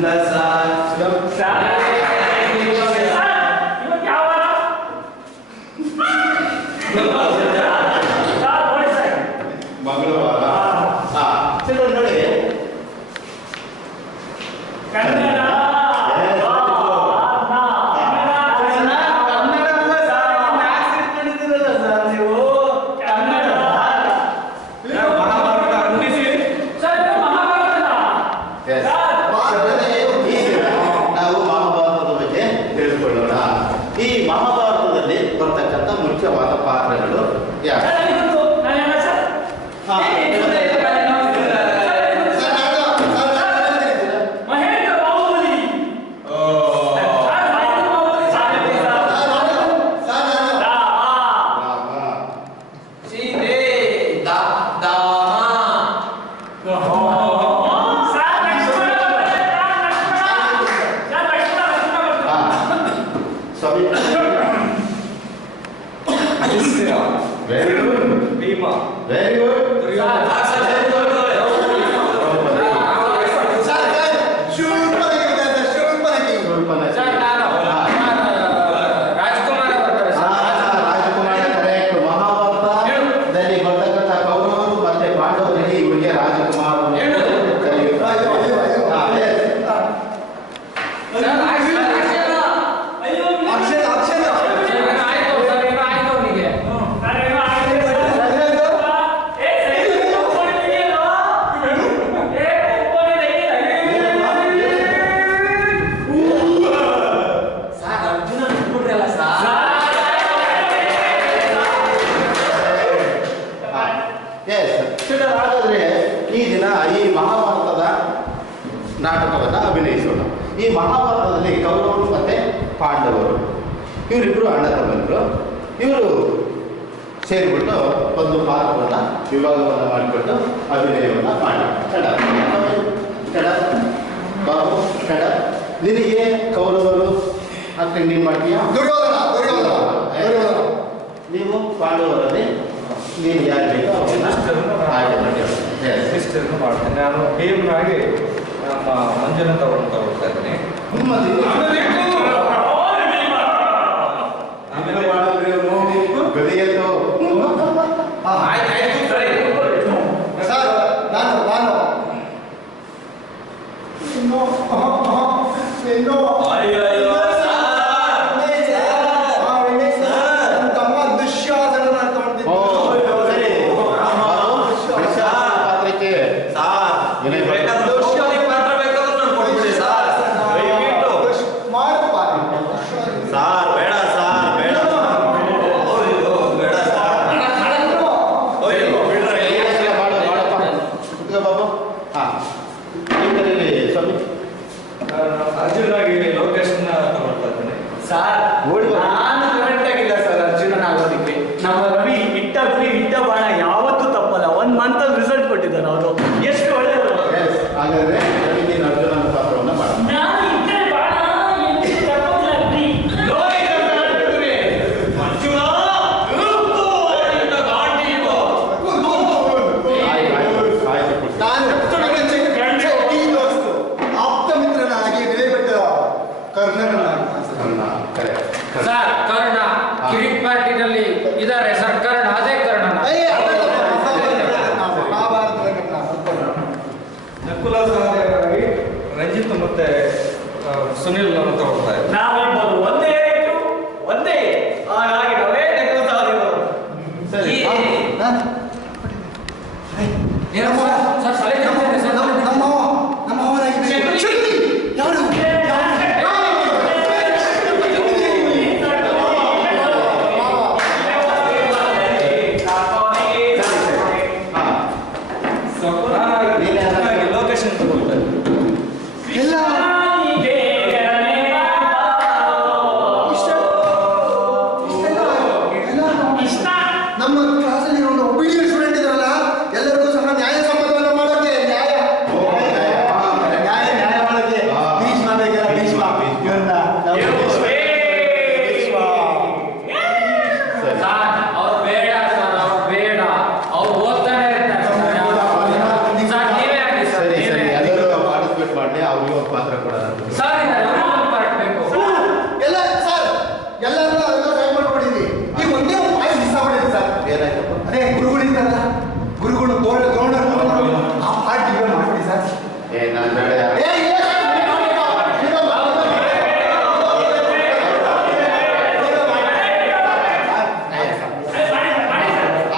ಇಲ್ಲ ಸರ್. ಮಂಗಳವಾರ ನೋಡಿ ಈ ದಿನ ಈ ಮಹಾಭಾರತದ ನಾಟಕವನ್ನು ಅಭಿನಯಿಸೋಣ. ಈ ಮಹಾಭಾರತದಲ್ಲಿ ಕೌರವರು ಮತ್ತು ಪಾಂಡವರು ಇವರಿಬ್ಬರು ಅಣ್ಣ ತಮ್ಮಂದರು. ಇವರು ಸೇರಿಬಿಟ್ಟು ಒಂದು ಪಾತ್ರವನ್ನು ವಿಭಾಗವನ್ನು ಮಾಡಿಬಿಟ್ಟು ಅಭಿನಯವನ್ನು ಮಾಡಿ ಬಾಬು ಕಡ ನಿನಗೆ ಕೌರವರು ಅಂತ ನೀನು ಮಾಡ್ತೀಯಾ? ನೀವು ಪಾಂಡವರಲ್ಲಿ ನೀನು ಯಾರು ಬೇಕೋ ಇಷ್ಟನ್ನು ಮಾಡ್ತೇನೆ. ನಾನು ಭೀಮನಾಗಿ ನಮ್ಮ ಮಂಜುನಾಥ ಅವರನ್ನು ತಗೊಳ್ತಾ ಇದ್ದೀನಿ. ಅರ್ಜುನಾಗಿ ಲೋಕೇಶನ್ನ ತಗೊಳ್ತಾ ಇದ್ದೇನೆ. ನಾನು ಕರೆಕ್ಟ್ ಆಗಿಲ್ಲ ಸರ್ ಅರ್ಜುನನ ಆಗೋದಕ್ಕೆ. ನಮ್ಮ ರವಿ ಇಟ್ಟ ಗುರಿ ಇಟ್ಟ ಬಾಣ ಯಾವತ್ತೂ ತಪ್ಪಲ್ಲ. 1 ಮಂತ್ ಅಲ್ಲಿ ರಿಸಲ್ಟ್ ಕೊಟ್ಟಿದ್ದಾರೆ ಅವರು. ಎಷ್ಟು ಒಳ್ಳೆಯವರು. ಹಾಗಾದ್ರೆ ನೀನು ಅರ್ಜುನನ ಪಾತ್ರವನ್ನು ಮಾಡಿ. ಸರ್ ಕರ್ಣ ಕಿರಿಕ್ ಪಾರ್ಟಿನಲ್ಲಿ ಇದ್ದಾರೆ ಸರ್. ಕರ್ಣ ಅದೇ ಕರ್ಣ. ನಕುಲ ಸಹದೇವರಾಗಿ ರಂಜಿತ್ ಮತ್ತೆ ಸುನಿಲ್ ಅವರು ತಗೊಳ್ತಾ ಇದ್ದಾರೆ. ನಾವಿರ್ಬೋದು ಒಂದೇ ಒಂದೇ ಹಾಗಾಗಿ ನಾವೇ ನಕುಲ ಸಹದೇವರು. ಸರಿ ಸರ್ ಸಲಹೆ ಸರ್ ನಮ್ಮ ಯಾರು ಲೊಕೇಶನ್ ತಗೊಳ್ತಾ ಇದ್ದೀನಿ. ಅವ್ರಿಗೆ ಒಂದು ಪಾತ್ರ ಕೊಡೋಣ. ಸರ್ ಪಾರ್ಟ್ ಬೇಕು. ಎಲ್ಲ ಸರ್ ಎಲ್ಲರೂ ಅದೆಲ್ಲ ಸೈಡ್ ಮಾಡ್ಕೊಂಡಿದ್ವಿ. ಈಗ ಒಂದೇ ಒಂದು ಪಾಯಿಂಟ್ ಮಿಸ್ ಆಗ್ಬಿಟ್ಟಿದೆ ಸರ್. ಏನಾಯ್ತಪ್ಪ? ಅದೇ ಗುರುಗಳಿಂದಲ್ಲ, ಗುರುಗಳು ದ್ರೋಣರು ಆ ಪಾರ್ಟ್ ಡಿವೈಡ್ ಮಾಡ್ಬಿಡಿ ಸರ್. ನಾನು ಬೇಡ ಯಾರು ಏ ಇಲ್ಲ ಸರ್,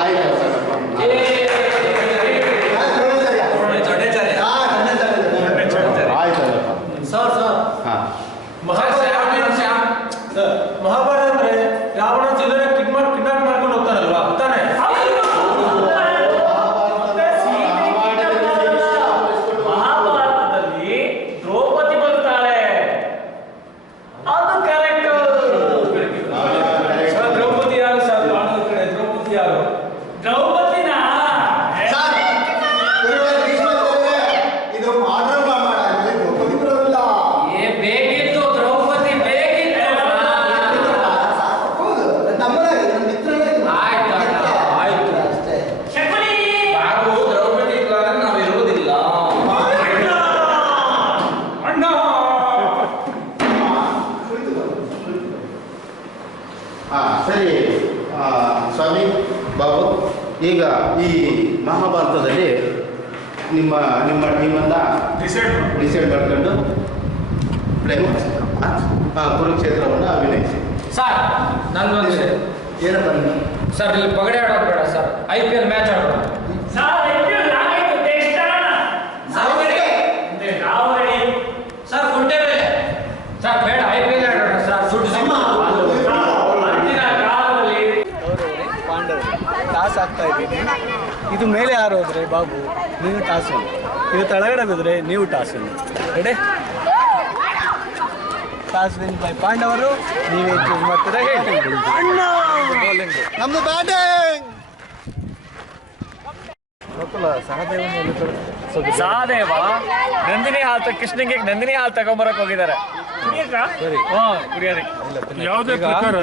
ಆಯ್ತು ಸಾಕಪ್ಪ. ಆಯ್ತಲ್ಲಪ್ಪ. ಸರ್ ಹಾಂ ಮಹಾಭಾರತ ಅಂದ್ರೆ ರಾವಣ ಚಿಲ್ಲರೆ ಕಿಡ್ನಾಪ್ ಮಾಡ್ಕೊಂಡು ಹೋಗ್ತಾನಲ್ವಾ ತಾನೆ? ಮಹಾಭಾರತದಲ್ಲಿ ದ್ರೌಪದಿ ಬರ್ತಾಳೆ, ಅದು ಕರೆಕ್ಟ್. ದ್ರೌಪದಿ ಯಾರು ಸರ್? ಕಾಣೋದ್ ಕಡೆ ದ್ರೌಪದಿ ಯಾರು? ದ್ರೌಪದಿನ ಸರ್ ಗುರುಗಳೇ ಭೀಷ್ಮಾಚಾರ್ಯರೇ, ಇದು ಆರ್ಡರ್ ಮಾಡಾಗಲಿ ದ್ರೌಪದಿ ಬರೋದಿಲ್ಲ. ಬೇಕಿತ್ತು ದ್ರೌಪದಿ ಬೇಕಿತ್ತು. ಹೌದು, ನಮ್ಮನೆ ನಮ್ಮ ಮಿತ್ರರೇ ಇದು. ಆಯ್ತು ಆಯ್ತು. ಅಷ್ಟೇ. ಬಾಬು ದ್ರೌಪದಿ ಇಲ್ಲಾಂದ್ರೆ ನಾವು ಇರುವುದಿಲ್ಲ. ಅಣ್ಣ ಸರಿ ಸ್ವಾಮಿ ಬಾಬು, ಈಗ ಈ ಮಹಾಭಾರತದಲ್ಲಿ ನಿಮ್ಮ ನಿಮ್ಮ ಟೀಮನ್ನು ಡಿಸೈಡ್ ಮಾಡ್ಕೊಂಡು ಪ್ಲೇ ಮಾಡಿಸಿ. ಕುರುಕ್ಷೇತ್ರವನ್ನು ಅಭಿನಯಿಸಿ. ಸರ್ ನನ್ಗೊಂದು ಏನಪ್ಪ ನೀವು? ಸರ್ ಇಲ್ಲಿ ಪಗಡೆ ಆಡೋದು ಬೇಡ ಸರ್, IPL ಮ್ಯಾಚ್ ಆಡೋಣ. ಸರ್ ಕುಂಟೆ ಬೇರೆ ಸರ್ ಬೇಡ, IPL ಆಡೋಣ ಸರ್. ಪಾಂಡವರು ಟಾಸ್ ಆಗ್ತಾ ಇದ್ದೀನಿ. ಇದು ಮೇಲೆ ಹಾರೋದ್ರೆ ಬಾಬು ನೀವು ಟಾಸ್ ಒಂದು, ಇದು ತಳಗಡೆ ಬಿದ್ದರೆ ನೀವು ಟಾಸ್ ಒಂದು. ರೆಡಿ? ಟಾಸ್ ವಿನ್ ಬೈ ಪಾಂಡವರು. ನೀವೇ ಚೂಸ್ ಮಾಡ್ತೀರಾ ಹೇಳ್ತೀನಿ. ಬೌಲಿಂಗ್ ನಮ್ದು ಬ್ಯಾಟಿಂಗ್. ಸಹದೇವ ನಂದಿನಿ ಹಾಲು ಕೃಷ್ಣಂಗೆ ನಂದಿನಿ ಹಾಲು ತಗೊಂಬರಕ್ ಹೋಗಿದ್ದಾರೆ. ಯಾವುದೇ ಪ್ರಕಾರ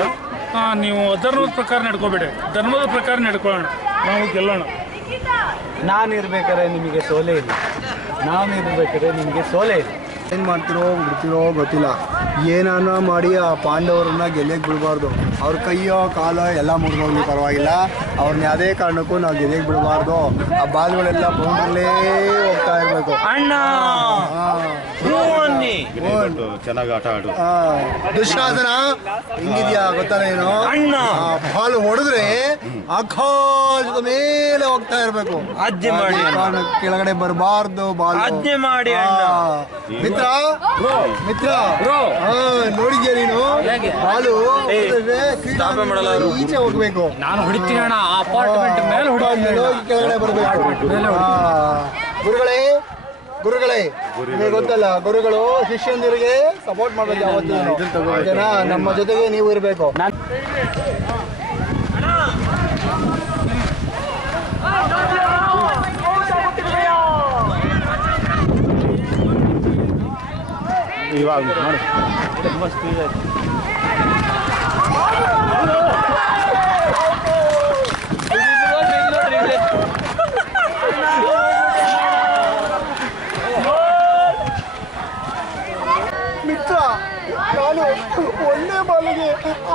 ನೀವು ಅಧರ್ಮದ ಪ್ರಕಾರ ನಡ್ಕೋಬೇಡಿ, ಧರ್ಮದ ಪ್ರಕಾರ ನಡ್ಕೊಳ್ಳೋಣ, ನಾವು ಗೆಲ್ಲೋಣ. ನಾನು ಇರ್ಬೇಕಾದ್ರೆ ನಿಮಗೆ ಸೋಲೆ ಇಲ್ಲ, ನಾನು ಇರ್ಬೇಕಾದ್ರೆ ನಿಮಗೆ ಸೋಲೆ ಇಲ್ಲ. ಏನು ಮಾಡ್ತಿರೋ ಬಿಡ್ತಿರೋ ಗೊತ್ತಿಲ್ಲ. ಏನಾನ ಮಾಡಿ ಆ ಪಾಂಡವರನ್ನ ಗೆಲ್ಲಕ್ಕೆ ಬಿಡಬಾರ್ದು. ಅವ್ರ ಕೈಯೋ ಕಾಲೋ ಎಲ್ಲ ಮುರಿದೋಗ್ಲಿ ಪರವಾಗಿಲ್ಲ, ಅವ್ರನ್ನ ಯಾವುದೇ ಕಾರಣಕ್ಕೂ ನಾವು ಗೆಲ್ಲಕ್ಕೆ ಬಿಡಬಾರ್ದು. ಆ ಬಾಲ್ಗಳೆಲ್ಲ ಬೌಂಡ್ರಲ್ಲೇ ಹೋಗ್ತಾ ಇರಬೇಕು. ಅಣ್ಣ ಚೆನ್ನಾಗಿ ಆಟ ಆಡು. ದುಶ್ಯಾಸನ ಹಿಂಗಿದ್ಯಾ ಗೊತ್ತಲ್ಲ ಏನು? ಅಣ್ಣ ಬಾಲ್ ಹೊಡೆದ್ರೆ ಆಕಾಶದ ಮೇಲೆ ಹೋಗ್ತಾ ಇರಬೇಕು. ಅಜ್ಜೆ ಮಾಡಿ ಕೆಳಗಡೆ ಬರಬಾರ್ದು ಬಾಲ್. ಅಜ್ಜೆ ಮಾಡಿ ಮಿತ್ರ ಮಿತ್ರ ನೋಡಿದ್ಯಾ ನೀನು? ಬಾಲು ಈಚೆ ಹೋಗ್ಬೇಕು. ನಾನು ಹೊಡಿತೀನಿ ಅಣ್ಣ, ಅಪಾರ್ಟ್ಮೆಂಟ್ ಮೇಲೆ ಹೊಡಿತೀನಿ. ಕೆಳಗಡೆ ಬರಬೇಕು. ಗುರುಗಳೇ ಗುರುಗಳೇ ನಿಮಗೆ ಗೊತ್ತಲ್ಲ, ಗುರುಗಳು ಶಿಷ್ಯಂದಿರಿಗೆ ಸಪೋರ್ಟ್ ಮಾಡ್ಬೇಕು ಯಾವತ್ತೂ. ಓಕೆನಾ? ನಮ್ಮ ಜೊತೆಗೆ ನೀವು ಇರಬೇಕು. ಇವಾಗ ನೋಡಿ ತುಂಬ ಸ್ಪೀಡ್ ಆಯ್ತು. ಮಿತ್ರ, ನಾನು ಒಂದೇ ಬಾಲಿಗೆ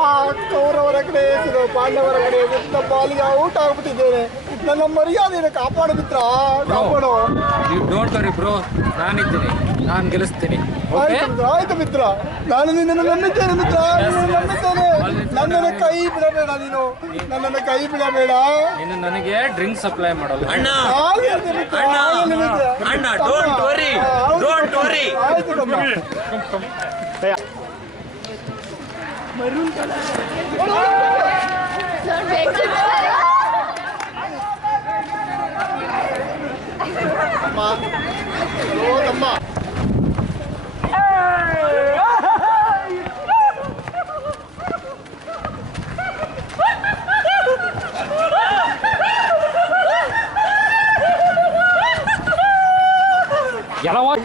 ಆ ಕೌರವರ ಕಡೆ ಎಸೆದು ಪಾಂಡವರ ಕಡೆ ಎಸೆದ ಬಾಲಿಗೆ ಔಟ್ ಆಗ್ಬಿಟ್ಟಿದ್ದೇನೆ. ನನ್ನ ಮರ್ಯಾದೆಯನ್ನು ಕಾಪಾಡು ಮಿತ್ರ, ಕಾಪಾಡು. ಯು ಡೋಂಟ್ ವರಿ ಬ್ರೋ, ನಾನಿದ್ದೀನಿ, ನಾನು ಗೆಲ್ಲಿಸ್ತೀನಿ. ಆಯ್ತು ಮಿತ್ರ, ನಾನು ನಿನ್ನನ್ನು ನಂಬಿದ್ದೇನೆ ಮಿತ್ರ, ನಿನ್ನನ್ನು ನಂಬಿದ್ದೇನೆ. ನನ್ನನ್ನು ಕೈ ಬಿಡಬೇಡ, ನೀನು ನನ್ನನ್ನು ಕೈ ಬಿಡಬೇಡ. ನೀನು ನನಗೆ ಡ್ರಿಂಕ್ ಸಪ್ಲೈ ಮಾಡಲ್ಲ. ಆಗಲಿ ಮಿತ್ರ, ಆಗಲಿ ಮಿತ್ರ. ಆಯ್ತು ತಮ್ಮ. ತಮ್ಮ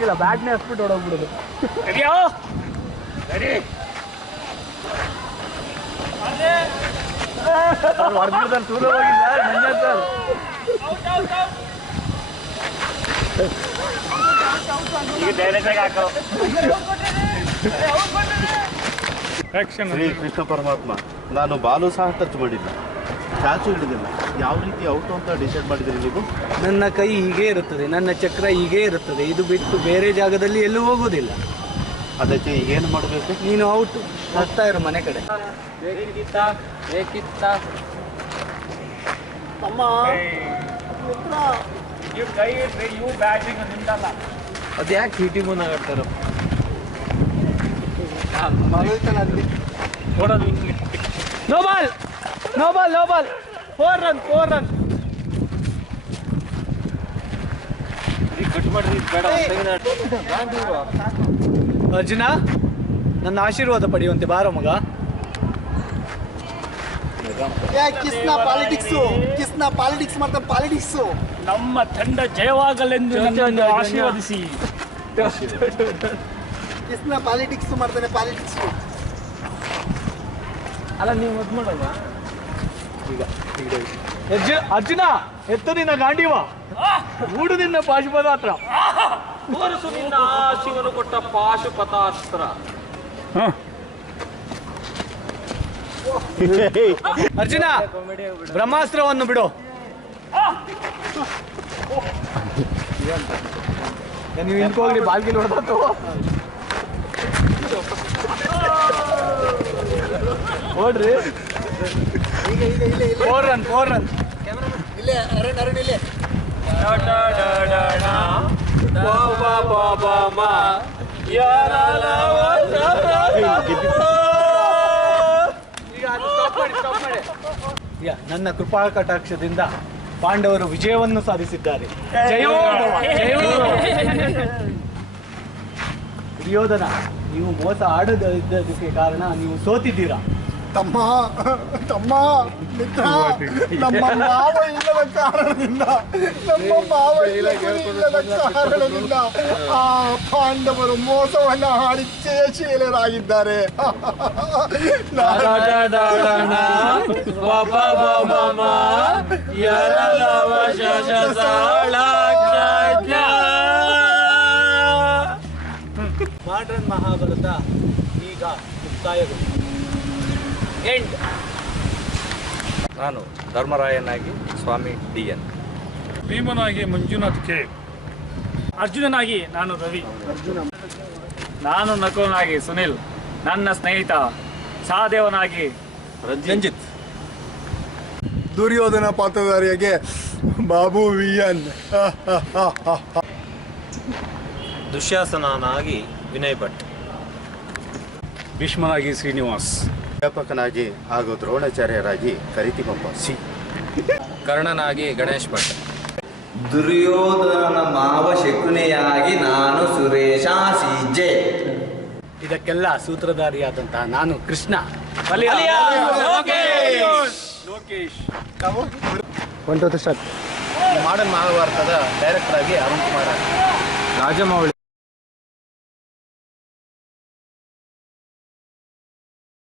ಇಲ್ಲ, ಬ್ಯಾಟ್ನೇ ಹಸ್ಬಿಟ್ಟು ಹೊಡೋಗ್ಬಿಡೋದು. ಹೊಡೆದ್ಬಿಡ್ತಾರೆ, ಸೂರ ಹೋಗಿ ಸರ್, ಮಂಜ ಸರ್. ಆಕ್ಷನ್. ಶ್ರೀ ಕೃಷ್ಣ ಪರಮಾತ್ಮ, ನಾನು ಬಾಲು ಸಹ ಟಚ್ ಮಾಡಿಲ್ಲ, ಚಾಚು ಹಿಡಿದಿಲ್ಲ. ಯಾವ ರೀತಿ ಔಟು ಅಂತ ಡಿಸೈಡ್ ಮಾಡಿದ್ರಿ ನೀವು? ನನ್ನ ಕೈ ಹೀಗೆ ಇರುತ್ತದೆ, ನನ್ನ ಚಕ್ರ ಹೀಗೆ ಇರುತ್ತದೆ. ಇದು ಬಿಟ್ಟು ಬೇರೆ ಜಾಗದಲ್ಲಿ ಎಲ್ಲೂ ಹೋಗುವುದಿಲ್ಲ. ಅದಕ್ಕೆ ಏನು ಮಾಡಬೇಕು? ನೀನು ಔಟ್ ಹೋಗ್ತಾ ಇರು ಮನೆ ಕಡೆ. ಅದ್ಯಾಕೆ ಹೀಟಿ ಮೂನ್ ಆಗಾಡ್ತಾರ? No ball, no ball, no ball. 4 run, 4 run. Arjuna, ನನ್ನ ಆಶೀರ್ವಾದ ಪಡೆಯುವಂತೆ ಬಾರೋ ಮಗ. ಕಿಸ್ನ ಪಾಲಿಟಿಕ್ಸ್ ಮಾಡ್ತಾರೆ, ಪಾಲಿಟಿಕ್ಸು. ನಮ್ಮ ತಂಡ ಜಯವಾಗಲೆಂದು ನನ್ನನ್ನು ಆಶೀರ್ವದಿಸಿ. ಕಿಸ್ನ ಪಾಲಿಟಿಕ್ಸ್ ಮಾಡ್ತಾನೆ, ಪಾಲಿಟಿಕ್ಸು. ಅಲ್ಲ ನೀವು ಮದ್ ಮಾಡಲ್ವ ಈಗ? ಅರ್ಜುನ, ಎತ್ತು ನಿನ್ನ ಗಾಂಡಿವ, ಊಡು ನಿನ್ನ ಪಾಶುಪತಾಸ್ತ್ರ. ತೋರಿಸು ನಿನ್ನ ಶಿವನು ಕೊಟ್ಟ ಪಾಶುಪತಾಸ್ತ್ರ. ಅರ್ಜುನ, ಬ್ರಹ್ಮಾಸ್ತ್ರವನ್ನು ಬಿಡು. ನೀವು ಹಿಂದ್ಕೋಗ್ರಿ, ಬಾಲ್ಗಿಲ್ ಹೊಡೆದತ್ತು. ಓಡ್ರಿ. 4 ರನ್, 4 ರನ್. ಇಲ್ಲೇ ಅರುಣ್ ಇಲ್ಲೇ. ನನ್ನ ಕೃಪಾ ಕಟಾಕ್ಷದಿಂದ ಪಾಂಡವರು ವಿಜಯವನ್ನು ಸಾಧಿಸಿದ್ದಾರೆ. ಜಯೋ ಭವ, ಜಯೋ ಭವ. ದುರ್ಯೋಧನ, ನೀವು ಮೋಸ ಆಡದಿದ್ದದಕ್ಕೆ ಕಾರಣ ನೀವು ಸೋತಿದ್ದೀರಾ. ತಮ್ಮ ಮಿತ್ರ, ನಮ್ಮ ಮಾವ ಇಲ್ಲದ ಕಾರಣದಿಂದ ಆ ಪಾಂಡವರು ಮೋಸವನ್ನ ಹಾಡಿ ಜಯಶೀಲರಾಗಿದ್ದಾರೆ. ಮಾಡ್ರನ್ ಮಹಾಭಾರತ ಈಗ ಮುಕ್ತಾಯಗೊಂಡಿದೆ. ಎಂಡ್. ನಾನು ಧರ್ಮರಾಯನಾಗಿ ಸ್ವಾಮಿ DN, ಭೀಮನಾಗಿ ಮಂಜುನಾಥ್ ಕೆ, ಅರ್ಜುನನಾಗಿ ನಾನು ರವಿ, ನಾನು ನಕುಲನಾಗಿ ಸುನಿಲ್, ನನ್ನ ಸ್ನೇಹಿತ ಸಹದೇವನಾಗಿ ರಂಜಿತ್, ದುರ್ಯೋಧನ ಪಾತ್ರಧಾರಿಯಾಗಿ ಬಾಬು ವಿಎನ್, ದುಶ್ಯಾಸನನಾಗಿ ವಿನಯ್ ಭಟ್, ಭೀಷ್ಮನಾಗಿ ಶ್ರೀನಿವಾಸ್, ಅಧ್ಯಾಪಕನಾಗಿ ಹಾಗೂ ದ್ರೋಣಾಚಾರ್ಯರಾಗಿ ಕರಿತಿಗೊಬ್ಬ ಸಿ, ಕರ್ಣನಾಗಿ ಗಣೇಶ್ ಭಟ್, ದುರ್ಯೋಧನ ಮಾವ ಶಕುನಿಯಾಗಿ ನಾನು ಸುರೇಶ CJ. ಇದಕ್ಕೆಲ್ಲ ಸೂತ್ರಧಾರಿಯಾದಂತಹ ನಾನು ಕೃಷ್ಣ. ಸ್ಟಾರ್ಟ್. ಮಾಡರ್ನ್ ಮಹಾಭಾರತದ ಡೈರೆಕ್ಟರ್ ಆಗಿ ಅರುಣ್ ಕುಮಾರ್, ರಾಜಮೌಳಿ